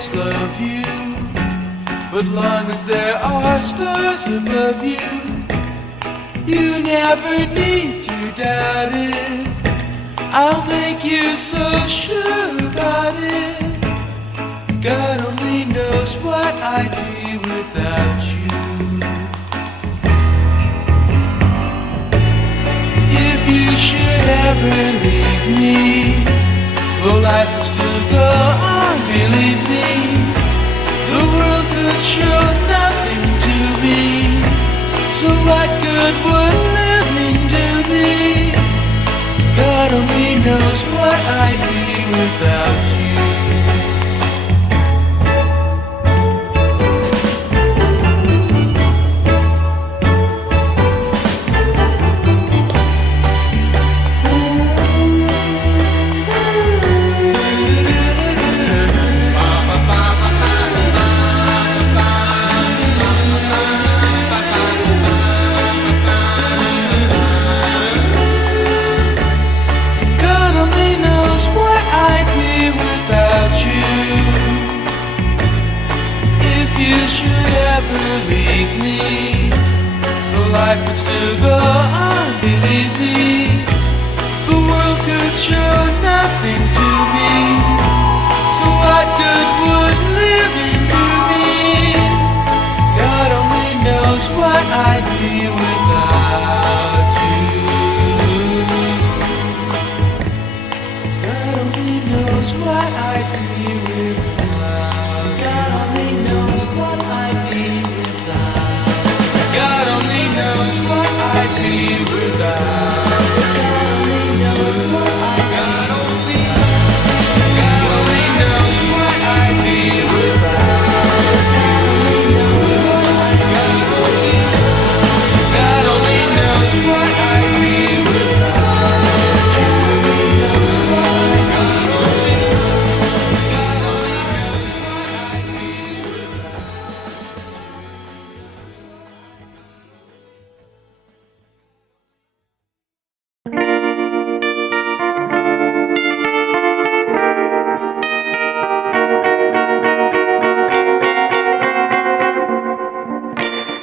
always love you, but long as there are stars above you, you never need to doubt it. I'll make you so sure about it. God only knows what I'd be without you. If you should ever leave me, well, life would still go on, believe me. The world could show nothing to me, so what good would living do me? God only knows what I'd be without you. Leave me, the life would still go on, believe me. The world could show nothing to me, so what good would living do me? God only knows what I'd be without you. God only knows what I'd be without. God only knows what I'd be. God only knows what I'd be without. God only knows what I'd be. God only knows what I'd be without. God only knows what I'd be. God only knows what I'd be without. God only knows what I'd be. God only knows what I'd be without.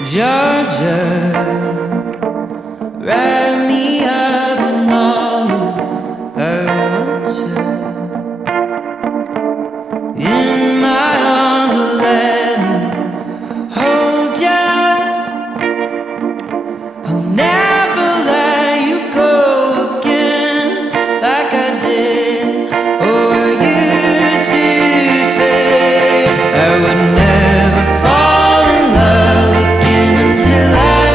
Georgia, wrap me up in all I want you. In my arms, let me hold you. I'll never let you go again like I did or used to say. I would never fall in love again until I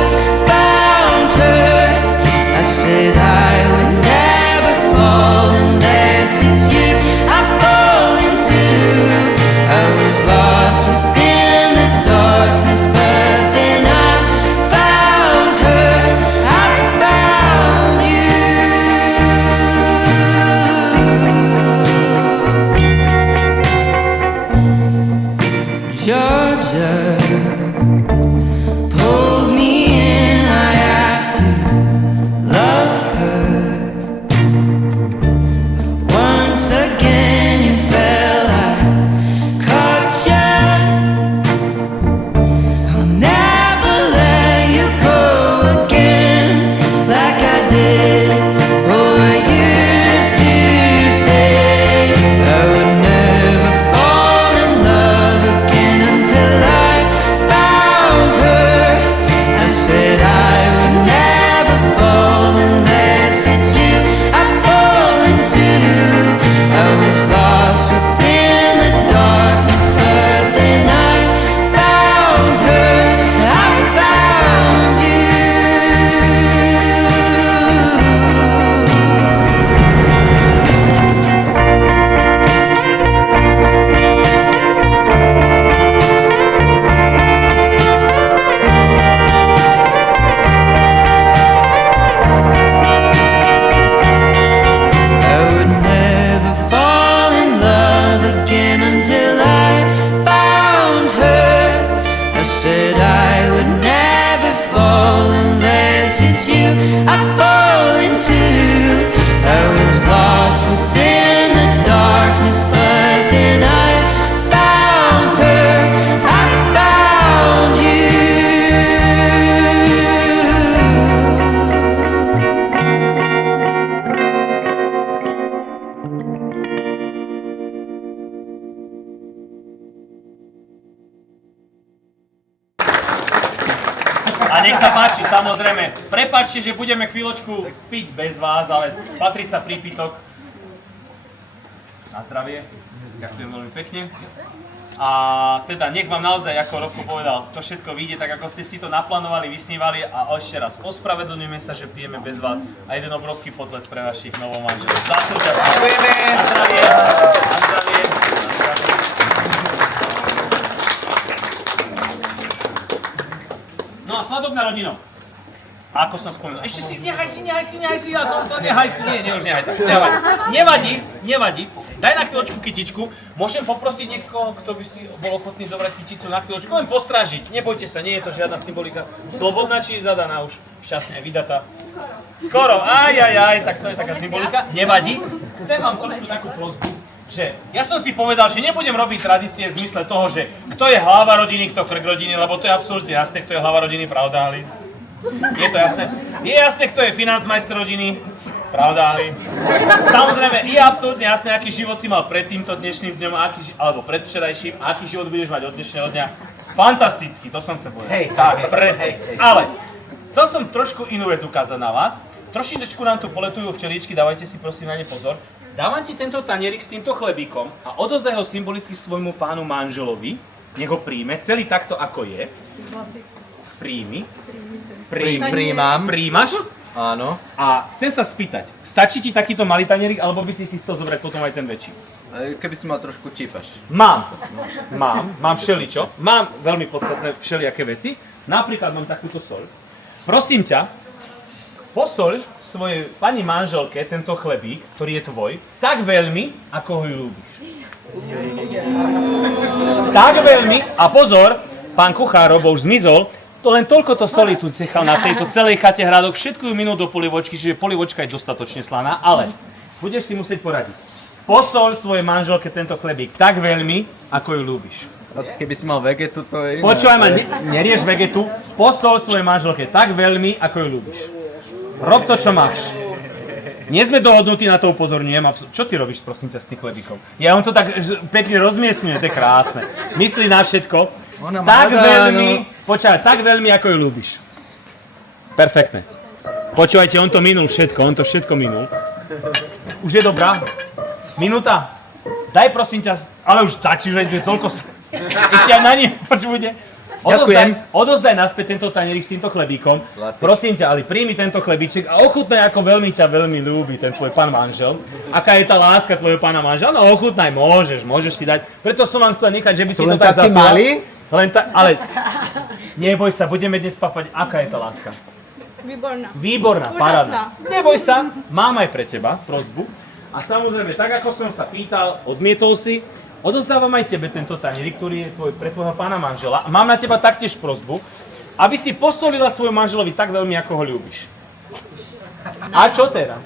Nech sa páči, samozrejme. Prepáčte, že budeme chvíľočku piť bez vás, ale patrí sa prípitok. Na zdravie. Ďakujem veľmi pekne. A teda nech vám naozaj, ako Robko povedal, to všetko vyjde tak, ako ste si to naplánovali, vysnívali a ešte raz ospravedlňujeme sa, že pijeme bez vás a jeden obrovský potles pre našich novomanželov. Zaslúžia. Ďakujeme. Na zdravie. Na zdravie. Na zdravie. No a svadobná rodina. Ako som spomínal, ešte si, nehaj si, ja som to, nehaj si, nie, už nehaj tak, nevadí, daj na chvíľočku kytičku, môžem poprosiť niekoho, kto by si bol ochotný zobrať kyticu na chvíľočku, len postrážiť, nebojte sa, nie je to žiadna symbolika, slobodná či zadaná už, šťastne vydatá, skoro, tak to je taká symbolika, nevadí, chcem vám trošku takú prosbu, že ja som si povedal, že nebudem robiť tradície v zmysle toho, že kto je hlava rodiny, kto krk rodiny, lebo to je absolútne jasné, kto je hlava rodiny, pravda, Ali? Je to jasné? Je jasné, kto je financmajster rodiny? Pravda, Ali? Samozrejme, je absolútne jasné, aký život si mal pred týmto dnešným dňom, alebo pred včerajším, aký život budeš mať od dnešného dňa. Fantastický, to som chcel povedať. Tak, presne. Ale chcel som trošku inú vec ukázať na vás. Trošičku nám tu poletujú včelíčky, dávajte si prosím na ne pozor. Dávam ti tento tanierik s týmto chlebíkom a odozdaj ho symbolicky svojmu pánu manželovi. Nech ho príjme, celý takto ako je. Príjmi. Príjmam. Príjmaš? Áno. A chcem sa spýtať, stačí ti takýto malý tanierik, alebo by si chcel zobrať potom aj ten väčší? Keby si mal trošku čípaš. Mám všeličo. Mám veľmi podstatné všelijaké veci. Napríklad mám takúto soľ. Prosím ťa, posoľ svojej pani manželke tento chlebík, ktorý je tvoj, tak veľmi, ako ho ľúbiš. Tak veľmi, a pozor, pán kuchár Robo už zmizol, to len toľko to soli tu nechal na tejto celej chate Hrádok, všetko ju minul do polivočky, čiže polivočka je dostatočne slaná, ale budeš si musieť poradiť. Posoľ svojej manželke tento chlebík tak veľmi, ako ju ľúbiš. Keby si mal vegetu, to je iné. Počúvaj ma, nerieš vegetu, posoľ svojej manželke tak veľmi, ako ju ľúbiš. Rob to, čo máš. Nie sme dohodnutí, na to upozorňujem. Čo ty robíš, prosím ťa, s tým chlebíkom? Ja on to tak pekne rozmiestňuje, to je krásne. Myslí na všetko. Tak veľmi, počúvaj, tak veľmi, ako ju ľúbiš. Perfektne. Počúvajte, on to minul všetko, minul. Už je dobrá? Minúta? Daj prosím ťa, ale už stačí, že je toľko... Ešte aj na nie, počúvajte. Odozdaj naspäť tento tanierik s týmto chlebíkom. Prosím ťa, ale príjmi tento chlebíček a ochutnaj, ako veľmi ťa veľmi ľúbi ten tvoj pán manžel. Aká je tá láska tvojho pána manžela? No ochutnaj, môžeš si dať. Preto som vám chcel nechať, že by si to tak zapal. Ale neboj sa, budeme dnes papať, aká je tá láska. Výborná, parádna. Neboj sa, mám aj pre teba prosbu. A samozrejme, tak ako som sa pýtal, odmietol si, odozdávam aj tebe tento tanierik, ktorý je pre tvojho pána manžela. A mám na teba taktiež prosbu, aby si posolila svojmu manželovi tak veľmi, ako ho ľúbiš. A čo teraz?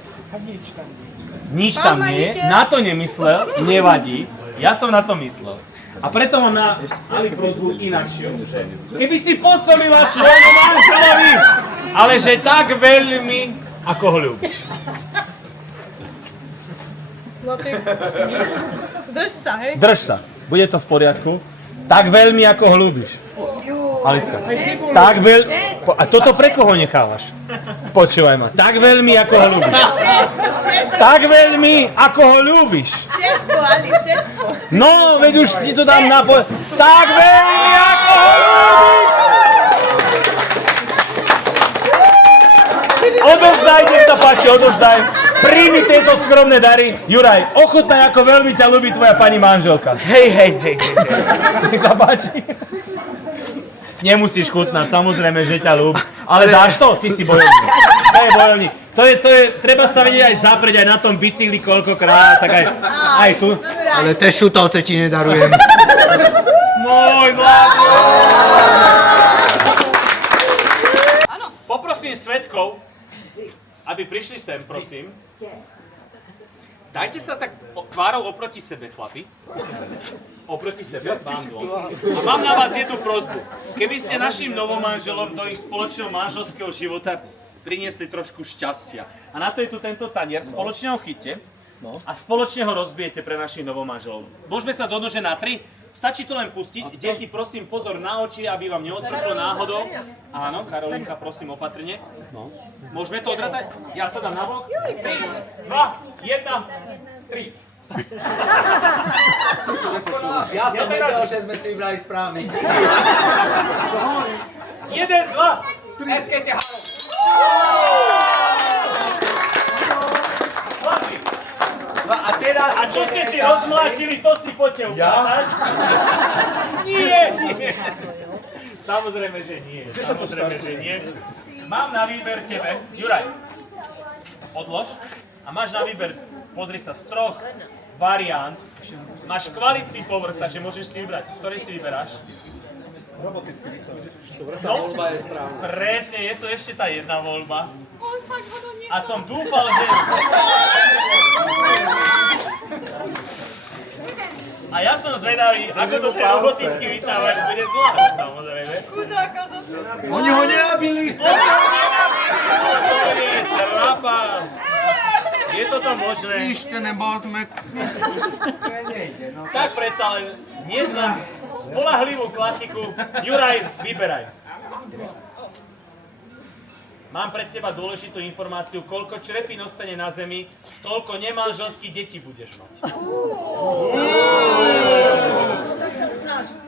Nič tam nie, na to nemyslel, nevadí, ja som na to myslel. A preto mám na Ali prosbu inakšiu, že keby si posolila svojmu manželovi, ale že tak veľmi, ako ho ľúbiš. No ty, drž sa, hej? Drž sa, bude to v poriadku. Tak veľmi, ako ho ľúbiš. Alicka, tak veľmi... A toto pre koho nechávaš? Počúvaj ma, tak veľmi, ako ho ľúbiš. Tak veľmi, ako ho ľúbiš. Všetko, Ali, všetko. No, veď už ti to dám na tak veľmi, ako ho ľúbiš. Odozdaj, nech sa páči, odozdaj. Príjmi tieto skromné dary. Juraj, ochutnaj, ako veľmi ťa ľúbi tvoja pani manželka. Hej. Nech sa páči. Nemusíš chutnať, samozrejme, že ťa ľúbi. Ale dáš to? Ty si bojovník. To je bojovník. To je, treba sa vedieť aj zaprieť aj na tom bicykli koľkokrát, tak aj tu. Ale tie šutovce ti nedarujem. Môj zlatý. Poprosím svedkov, aby prišli sem, prosím. Dajte sa tak tvárou oproti sebe, chlapi. Oproti sebe, vám dvom. A mám na vás jednu prosbu. Keby ste našim novomanželom do ich spoločného manželského života priniesli trošku šťastia. A na to je tu tento tanier, spoločne ho chyťte a spoločne ho rozbijete pre našich novomanželov. Môžeme sa dohodnúť, že na 3? Stačí to len pustiť. Deti, prosím, pozor na oči, aby vám neosvetlo náhodou. Áno, Karolínka, prosím, opatrne. No. Môžeme to odratať? Ja sa dám na bok. 3, 2, 1, 3. Ja som vedel, že sme si vybrali správny. 1, 2, 3. Etkete halo. A teraz... A čo ste si rozmlátili, to si poďte ukážať. Nie. Samozrejme, že nie. Mám na výber tebe. Juraj, odlož. A máš na výber, pozri sa, z 3 variant. Máš kvalitný povrch, takže môžeš si vybrať. Z ktorej si vyberáš? Roboticky vysaď. No, Voľba je správna. presne, je to ešte tá jedna voľba. A som dúfal, že... A ja som zvedavý, ako to ten robotický vysávač bude zvládať, samozrejme. Chudáka zase. Oni ho nenabili. Trapas. Je toto možné? Ešte nebol sme... Tak predsa len, nie na spolahlivú klasiku. Juraj, vyberaj. Mám pred teba dôležitú informáciu, koľko črepín ostane na zemi, toľko nemanželských detí budeš mať.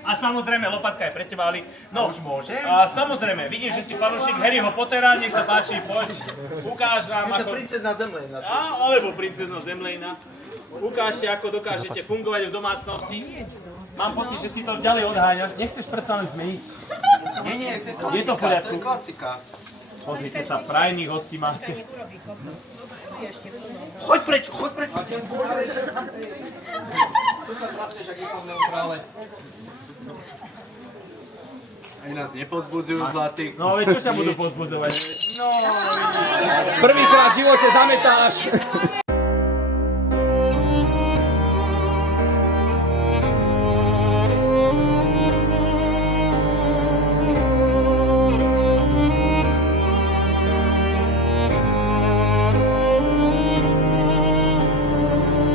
A samozrejme, lopatka je pre teba, Ali. No, už môžem? a samozrejme, vidím, že si fanúšik Harryho Pottera, nech sa páči, poď, ukáž nám Je to ako... princezna Zemlejna. Alebo princezna Zemlejna. Ukážte, ako dokážete fungovať v domácnosti. Mám pocit, že si to ďalej odháňaš. Nechceš predsa len zmeniť? Nie, to Je to v poriadku. je klasika. Pozrite sa, prajných hostí máte. Choď preč, choď preč. Tu sa trafneš, ak je to v neutrále. Ani nás nepozbudzujú zlatý. No veď čo ťa budú pozbudzovať? No, Prvýkrát v živote zametáš.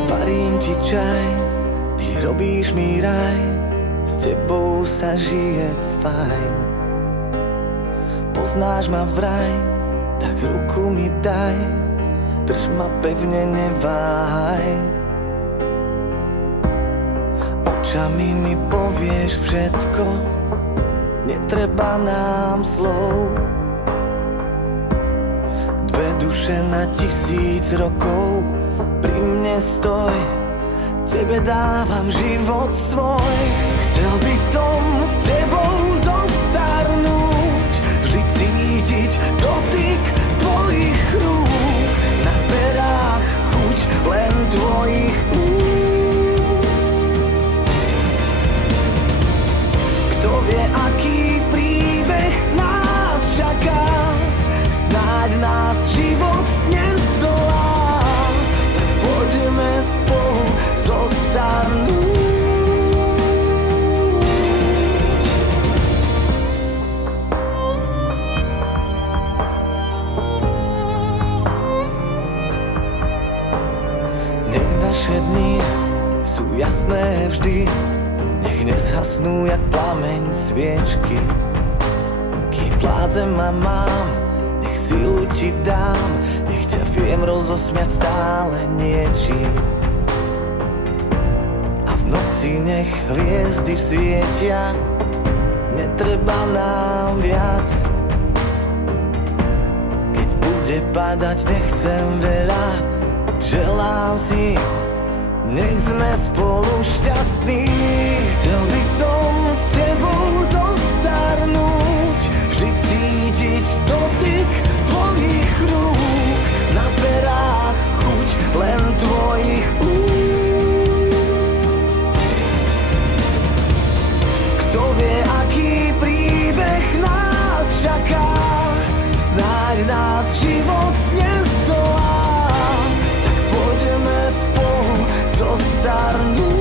Varím ti čaj, ty robíš mi raj, s tebou sa žije fajn. Poznáš ma vraj, tak ruku mi daj, drž ma pevne, neváhaj. Očami mi povieš všetko, netreba nám slov. Dve duše na 1000 rokov, pri mne stoj, tebe dávam život svoj. Chcel by som s tebou zostarnúť, vždy cítiť dotyk tvojich rúk, na perách chuť len tvojich úst. Kto vie, aký príbeh nás čaká, snáď nás život nezdolá, tak poďme spolu zostarnúť. Nech naše dni sú jasné vždy, nech nezhasnú jak plameň sviečky. Kým vládzem a mám, nech silu ti dám, nech ťa viem rozosmiať stále niečím. A v noci nech hviezdy svietia, netreba nám viac. Keď bude padať, nechcem veľa, želám si, nech sme spolu šťastní. Chcel by som s tebou zostarnúť, vždy cítiť dotyk tvojich rúk, na perách chuť len tvojich úst. Kto vie, aký príbeh nás čaká, snáď nás život nezdolá, tak poďme spolu zostarnúť.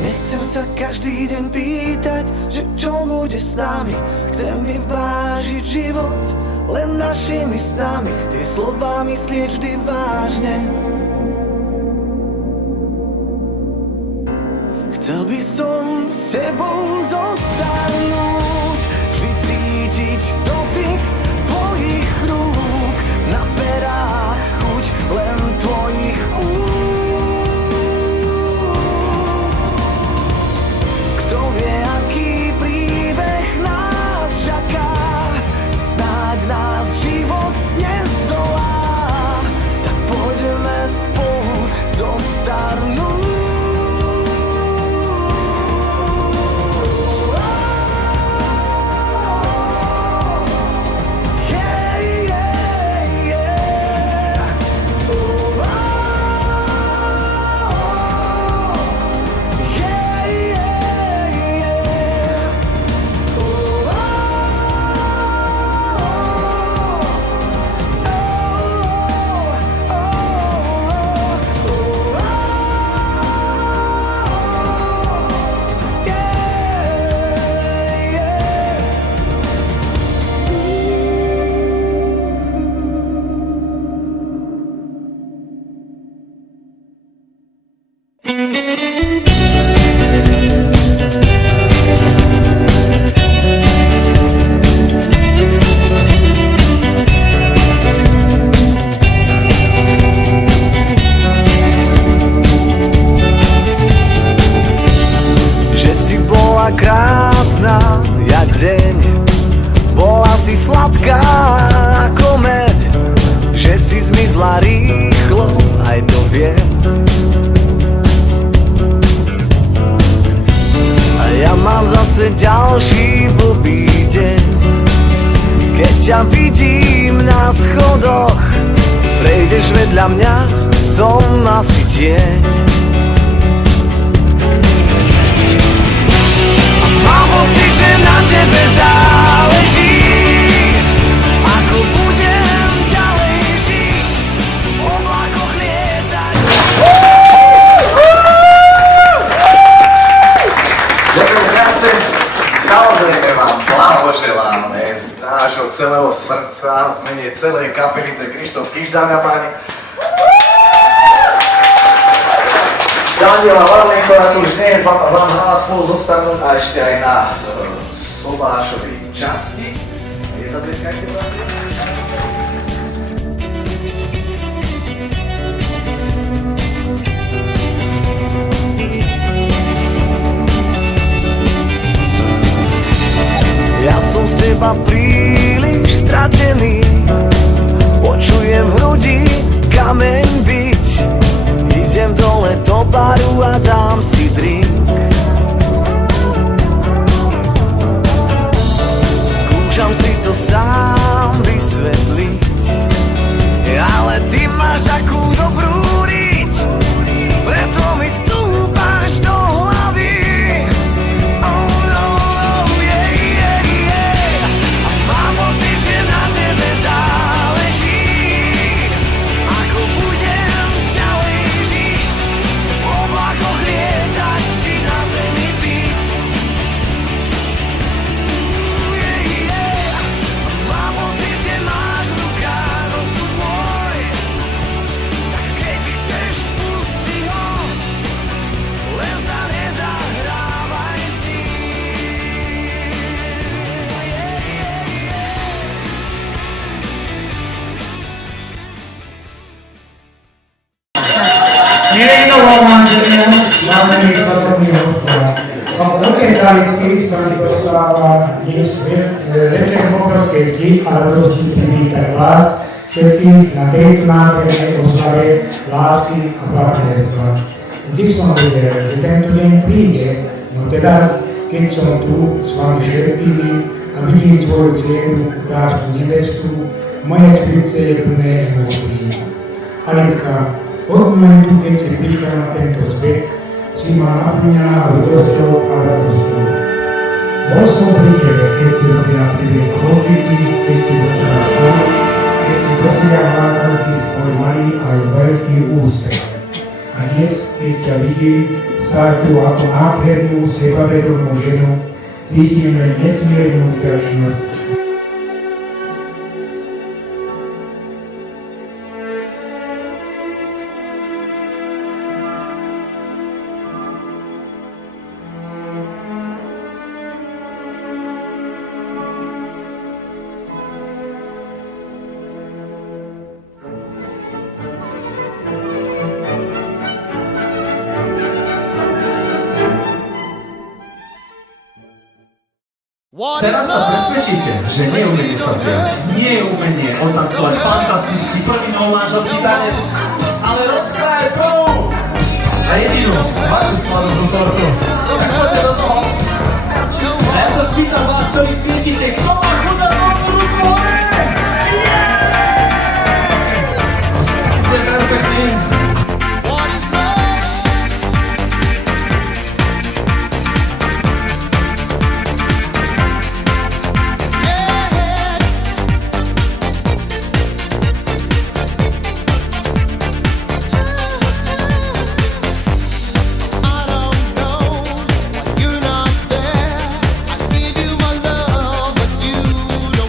Nechcem sa každý deň pýtať, že čo bude s nami. Chcem vyvážiť život len našimi snami, tie slová myslieť vždy vážne. Chcel by som s tebou zostarnúť, vždy cítiť dotyk tvojich rúk, na perách chuť len tvojich úst. Kto vie, aký príbeh nás čaká, snáď nás život nezdolá, tak poďme spolu zostarnúť. Krásna jak deň, bola si sladká ako med, že si zmizla rýchlo, aj to viem. A ja mám zase ďalší blbý deň, keď ťa vidím na schodoch, prejdeš vedľa mňa, som asi tieň. Mám pocit, že na tebe záleží, ako budem ďalej žiť, v oblakoch lietať. Ďakujem krásne. Samozrejme vám blahoželáme z nášho celého srdca, v mene celej kapely, to je Krištof Kiš, dámy a páni. Daniela Varley, ktorá tu už nie je, vám hrala spolu zostarnúť a ešte aj na sobášovej časti. Nezadrieskajte vlastne. Ja som z teba príliš stratený, počujem v hrudi kameň byť. Idem dole do baru a dám si drink. Skúšam si to sám vysvetliť, ale ty máš takú dobrú riť, preto mi stúpaš do hlavy. Oh no, yeah, yeah, yeah. A mám pocit, že na tebe záleží, ako budem ďalej žiť, v oblakoch lietať, či na zemi byť. Yeah, yeah. A mám pocit, že máš v rukách osud môj, tak keď chceš, pusti ho, len sa nezahrávaj s ním. Yeah, yeah, yeah. Niekto romantického máme východného slova. O veľkej tradícii sa mi dostáva dnes večer Mokrovskej vždy a radosti privítať vás všetkých na tejto nádhernej oslave lásky a partnerstva. Vždy som vedel, že tento deň príde, no teda, keď som tu s vami všetkými a vidím svoju dceru, krásnu nevestu, moje srdce je plné emócií. Alicka, od momentu, keď si prišla na tento svet, si ma naplňala ľudosťou a radosťou. Bol som pri tebe, keď si robila príbeh kročiky, keď si začala školu, keď si dosiahla každý svoj malý aj veľký úspech. A dnes, keď ťa vidím, stáť tu ako nádhernú, sebavedomú ženu, cítim len nesmiernu vďačnosť. Teraz sa presvedčíte, že nie je umenie sa zviať, nie je umenie otancovať fantastický prvý novomanželský tanec, ale rozkrájať prvú a jedinú vašu slavnú tortu. Tak poďte do toho. A ja sa spýtam vás, ktorí svietite, kto má chuť na novú ruku hore? Ste perfektní. You're not there. I give you my love, but you don't.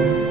Thank